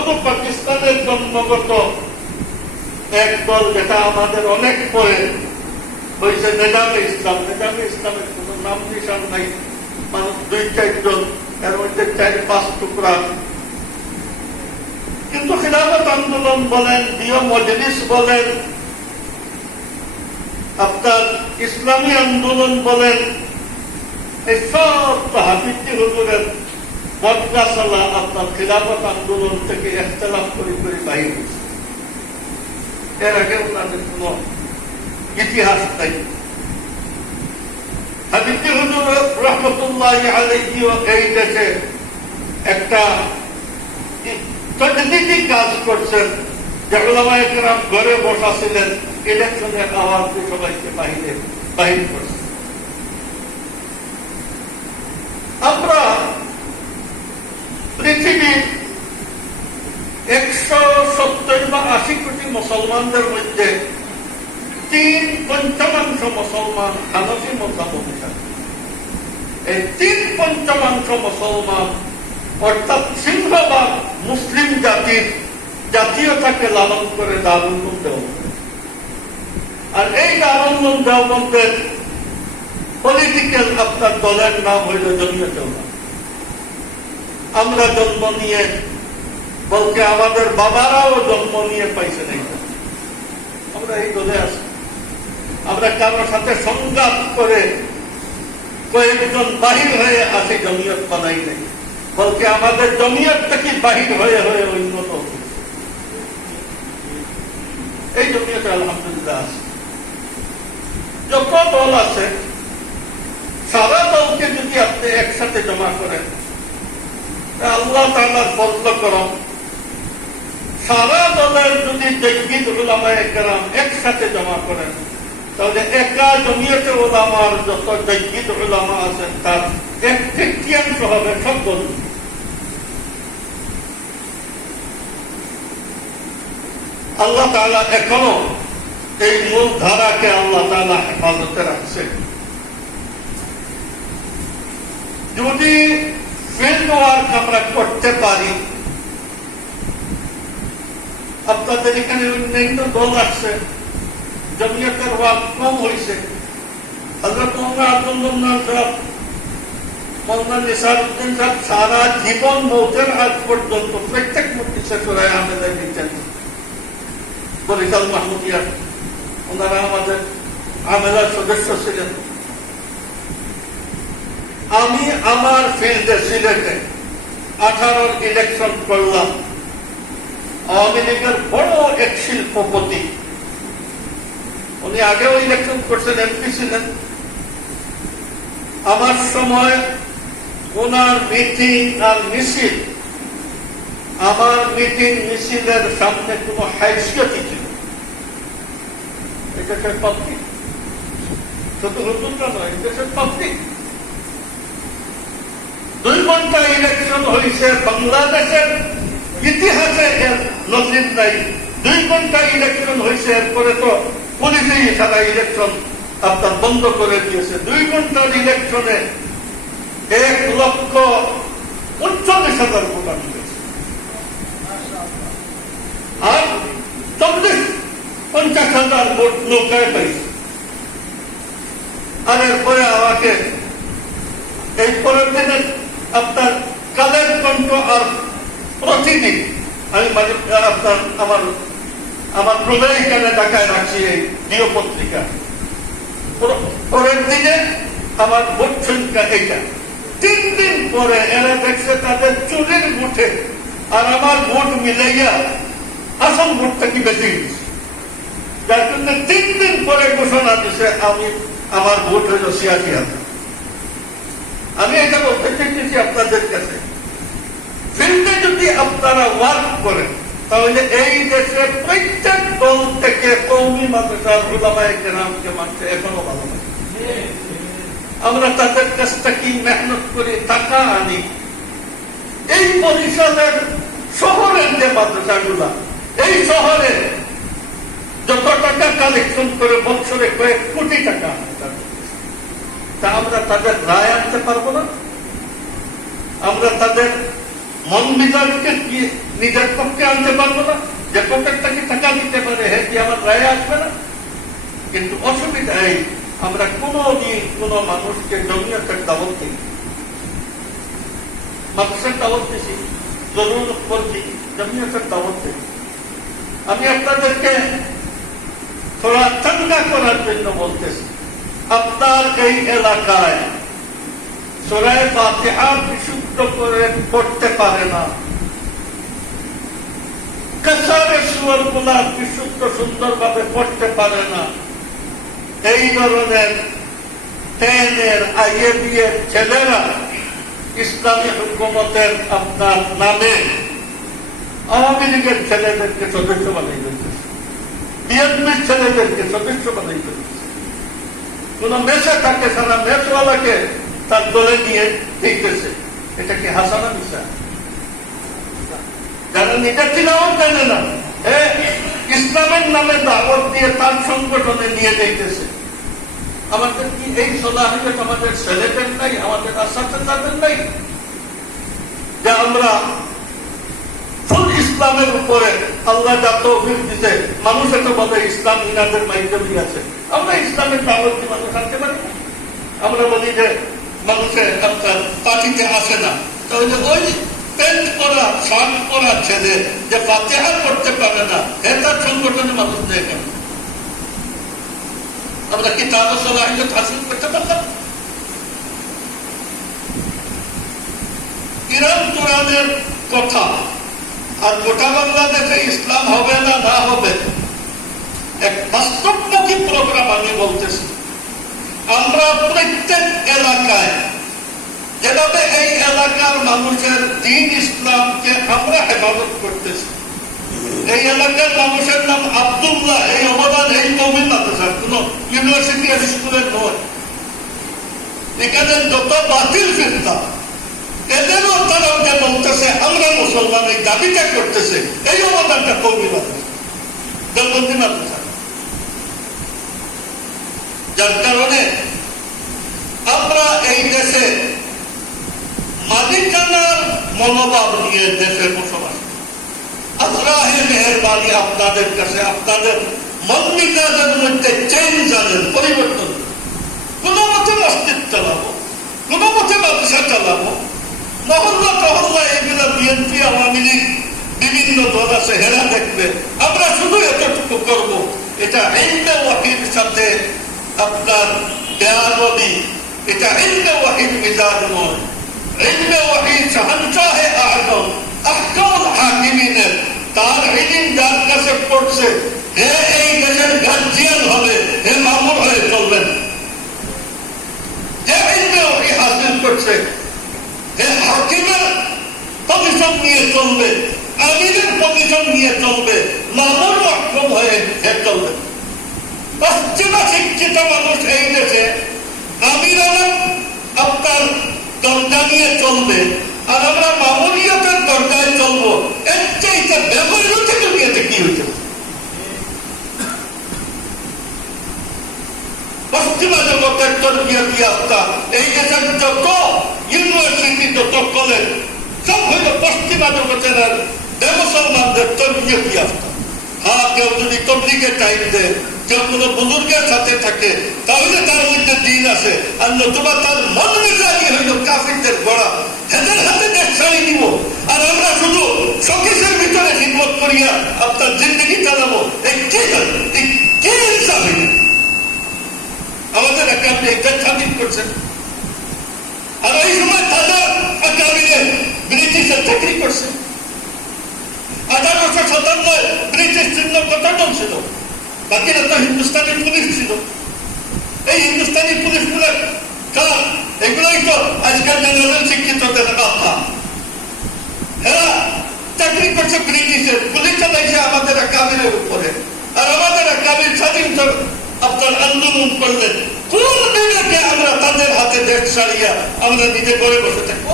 শুধু পাকিস্তানের জন্মগত এক দল, যেটা আমাদের অনেক পরে হয়েছে নেজামে ইসলাম। নেজামে ইসলামের কোন নাম নিশান নাই, মানুষ 2-4 জন, এর মধ্যে 4-5 টুকরা। কিন্তু খিলাফত আন্দোলন বলেন, দিও মজলিস বলেন, আপনার ইসলামী আন্দোলন বলেন, এই সব হাফিজি হুজুরের বদগাছালা আপনার খিলাফত আন্দোলন থেকে ইখতিলাফ করে করে বাহির হয়েছে। এর আগে ওনাদের কোন ইতিহাস নাই। হাফিজি হুজুর রহমতুল্লাহি আলাইহি এই দেশে একটা তজদিদি কাজ করছেন, যে উলামায়ে কেরাম ঘরে বসা ছিলেন, ইলেকশনের আওয়াজ দিয়ে সবাইকে বাহির করছে। আমরা পৃথিবীর 170 বা 80 কোটি মুসলমানদের মধ্যে 3/5 মুসলমান হানাফি মাযহাব অনুসারী। এই 3/5 মুসলমান অর্থাৎ সিংহভাগ মুসলিম জাতির জাতীয়তাকে লালন করে দারুল উলুম দেওবন্দ। আর এই দারুল উলুম দেওবন্দের পলিটিক্যাল আপনার দলের নাম হইল জমিয়তে উলামা। আমরা জন্ম নিয়ে, বলতে আমাদের বাবারাও জন্ম নিয়ে পাইছে নাই, আমরা এই দলে আছি। আমরা কারোর সাথে সংঘাত করে কয়েকজন বাহির হয়ে আসে জমিয়ত বানাই নাই, বলতে আমাদের জমিয়ত থেকে বাহির হয়ে হয়ে উন্নত এই জমিয়তে আলহামদুলিল্লাহ আছে। যত দল আছে, সারা দলকে যদি আপনি একসাথে জমা করেন, আল্লাহ তাআলার ফজল করম, সারা দলের যদি জায়গিদ উলামায়ে কেরাম একসাথে জমা করেন, তাহলে একা জমিয়তে উলামার যত জায়গিদ উলামা আছেন তার 1/3 হবে সব দল। আল্লাহ তাআলা এখনো এই মূল ধারাকে আল্লাহ তাআলা হেফাজতে রাখছেন। যদি ফিল্ড ওয়ার্ক আমরা করতে পারি, আপনাদের এখানে অন্যান্য দল আসছে, জমিয়তের ওয়ার্ক কম হয়েছে। হযরত মওলানা আব্দুল্লাহ সাহেব, মওলানা নিসারউদ্দিন সাহেব সারা জীবন মৌতের আগ পর্যন্ত প্রত্যেক মজলিসে সূরায়ে আমেলা দিতেন। বরিশাল মাহমুদিয়া, ওনারা আমাদের আমেলার সদস্য ছিলেন। আমি আমার ফিল্ডে সিলেটে 18 ইলেকশন করলাম। আওয়ামী লীগের বড় এক শিল্পপতি, উনি আগেও ইলেকশন করছেন, এমপি ছিলেন। আমার সময় ওনার মিটিং আর মিছিল, আমার মিটিং মিছিলের সামনে কোন হাইসিয়তই ছিল। এটা পাবলিক, শুধু হুজুররা নয়, দেশের পাবলিক। 2 ঘন্টা ইলেকশন হয়েছে, বাংলাদেশের ইতিহাসে এর নজির নাই। 2 ঘন্টা ইলেকশন হয়েছে, এরপরে তো পুলিশই সারা ইলেকশন আপনার বন্ধ করে দিয়েছে। 2 ঘন্টার ইলেকশনে 1,39,000 ভোটার হয়েছে, আর 40-50,000 ভোট নৌকায় পাইছে। আর এরপরে আমাকে এই পরের দিনে আপনার কালের কণ্ঠ আর প্রতিদিন আমি আপনার আমার প্রদায় এখানে ঢাকায় রাখছি, এই দিও পত্রিকা। পরের দিনে আমার ভোট সংখ্যা এইটা। 3 দিন পরে এরা দেখছে তাদের চুরির ভোটে আর আমার ভোট মিলাইয়া আসল ভোটটা কি বেশি হয়েছে, যার জন্য 3 দিন পরে ঘোষণা দিছে আমার ভোট হইল 86,000। আমি এটা বলতে চাইতেছি আপনাদের কাছে, ফিল্ডে যদি আপনারা ওয়ার্ক করেন, তাহলে এই দেশে প্রত্যেক দল থেকে কওমি মাদ্রাসার উলামায়ে কেরামকে মানতে এখনো ভালো লাগে। আমরা তাদের কাছ থেকে মেহনত করে টাকা আনি। এই পরিষদের শহরের যে মাদ্রাসাগুলা, এই শহরে যত টাকা কালেকশন করে বছরে কয়েক কোটি টাকা, তা আমরা তাদের রায় আনতে পারবো না? আমরা তাদের মন মেজাজকে নিজের পক্ষে আনতে পারবো না, যে পকেটটাকে টাকা দিতে পারে হ্যাঁ কি আমার রায় আসবে না। কিন্তু অসুবিধা এই, আমরা কোনদিন কোন মানুষকে জমিয়তের দাওয়াত দিই, মানুষের দাওয়াত দিছি, জরুরত করছি, জমিয়তের দাওয়াত দিই। আমি আপনাদেরকে থোড়া চাঙ্গা করার জন্য বলতেছি, আপনার এই এলাকায় সূরা ফাতিহা বিশুদ্ধ করে পড়তে পারে না, কাসারের সূরাগুলো বিশুদ্ধ সুন্দরভাবে পড়তে পারে না, এই ধরনের 10 IAB ছেলেরা ইসলামী হুকুমতের আপনার নামে আওয়ামী লীগের ছেলেদেরকে সদস্য বানিয়ে দিতেছে, বিএনপির ছেলেদেরকে সদস্য বানিয়ে দিতেছে। কোন মেসে থাকে, সারা মেসওয়ালাকে তার দলে নিয়ে দিতেছে। এটা কি হাসানা মিশা? যারা নিজের তিলাওয়াত জানে না, ইসলামের নামে দাওয়াত দিয়ে তার সংগঠনে নিয়ে যাইতেছে। আমাদের কি এই সলাহিয়ত আমাদের ছেলেদের নাই, আমাদের আসাতেদাদের নাই, যে আমরা ফুল ইসলামের উপরে আল্লাহ যা তৌফিক দিতে, মানুষ এত বলে ইসলাম ইনাদের মাইন্ডে আছে, আমরা ইসলামের দাওয়াত দিয়ে মানুষ আনতে পারি না। আমরা বলি যে মানুষের আপনার পার্টিতে আসে না, তাহলে ওই প্যান্ট পরা শার্ট পরা ছেলে যে ফাতিহা করতে পারে না, তার সংগঠনে মানুষ নেই কেন? আমরা কি তার সলাহিয়ত হাসিল করতে পারলাম? ইরান কোরআনের কথা আর গোটা বাংলাদেশে ইসলাম হবে না না হবে, এক বাস্তবমুখী প্রোগ্রাম আমি বলতেছি। আমরা প্রত্যেক এলাকায় যেভাবে এই এলাকার মানুষের দ্বীন ইসলামকে আমরা হেফাজত করতেছি, এই এলাকার মানুষের নাম আব্দুল্লাহ, এই অবদান এই কওমি মাদ্রাসার, কোন ইউনিভার্সিটি আর স্কুলের নয়। এখানে যত বাতিল ফিরতা এদেরও তারাও যে বলতেছে আমরা মুসলমান, এই দাবিটা করতেছে, এই অবদানটা কওমি মাদ্রাসা, দেওবন্দি মাদ্রাসা। যার কারণে আমরা এই দেশে মালিকানার মনোভাব নিয়ে দেশে বসবাস। আল্লাহের মেহেরবানি আপনাদের কাছে, আপনাদের মন মেজাজের মধ্যে চেঞ্জ আনেন, পরিবর্তন। কোন মতে মসজিদ চালাবো, কোন মতে ব্যবসা চালাবো, মহল্লা টহল্লা এগুলো বিএনপি আওয়ামী লীগ বিভিন্ন দল আছে, হেরা দেখবে, আমরা শুধু এতটুকু করবো। এটা ইলমে ওয়াহির সাথে আপনার বেয়াদবি, এটা ইলমে ওয়াহির মিজাজ নয়। ইলমে ওয়াহি শাহনশাহে আযম আহকামুল হাকিমিনের, তার ইলম যার কাছে পড়ছে, এই দেশের গার্জিয়ান হবে, মামুর হয়ে চলবেন। যে ইলমে ওয়াহি হাসিল করছে, হাকিমের পজিশন নিয়ে চলবে, আমিরের পজিশন নিয়ে চলবে, মামুর মহকুম হয়ে চলবে। পশ্চিমা শিক্ষিত মানুষ এই দেশে আমিরা আপনার দরজা নিয়ে চলবে, আর আমরা মামুরিয়তের দরজায় চলবো। এর চাইতে ব্যবহারিত দুনিয়াতে কি হইতে? পশ্চিমা জগতের তরবিয়তি আস্থা, এই দেশের যত ইউনিভার্সিটি, যত কলেজ, সব হইল পশ্চিমা জগতের আর মুসলমানদের তরবিয়তি আস্থা। হ্যাঁ, কেউ যদি তবলিগে টাইম দেয়, কেউ কোনো বুজুর্গের সাথে থাকে, তাহলে তার মধ্যে দিন আছে। আর নতুবা তার মন মেজাজি হইল কাফিরদের গড়া, এদের হাতে দেশ ছাড়িয়ে দিব। আর আমরা শুধু শোকেশের ভিতরে হিম্মত করিয়া আপনার জিন্দগি চালাবো, এই কি ইনসাফ? আমাদের একাডেমি এটা স্বাধীন করছেন। আর এই সময় তাদের একাডেমিতে ব্রিটিশের চাকরি করছে। 1857 ব্রিটিশ চিহ্ন কতজন ছিল, বাকিরা তো হিন্দুস্তানি পুলিশ ছিল। এই হিন্দুস্তানি পুলিশ গুলো কার? এগুলোই তো আজকাল জেনারেল শিক্ষিতদের কথা। এরা চাকরি করছে ব্রিটিশের, পুলিশ চালাইছে আমাদের একাডেমির উপরে। আর আমাদের একাডেমির স্বাধীন আপনার আন্দোলন করলেন, কোন বিবেকে আমরা তাদের হাতে দেশ ছাড়িয়া আমরা নিজে করে বসে থাকবো?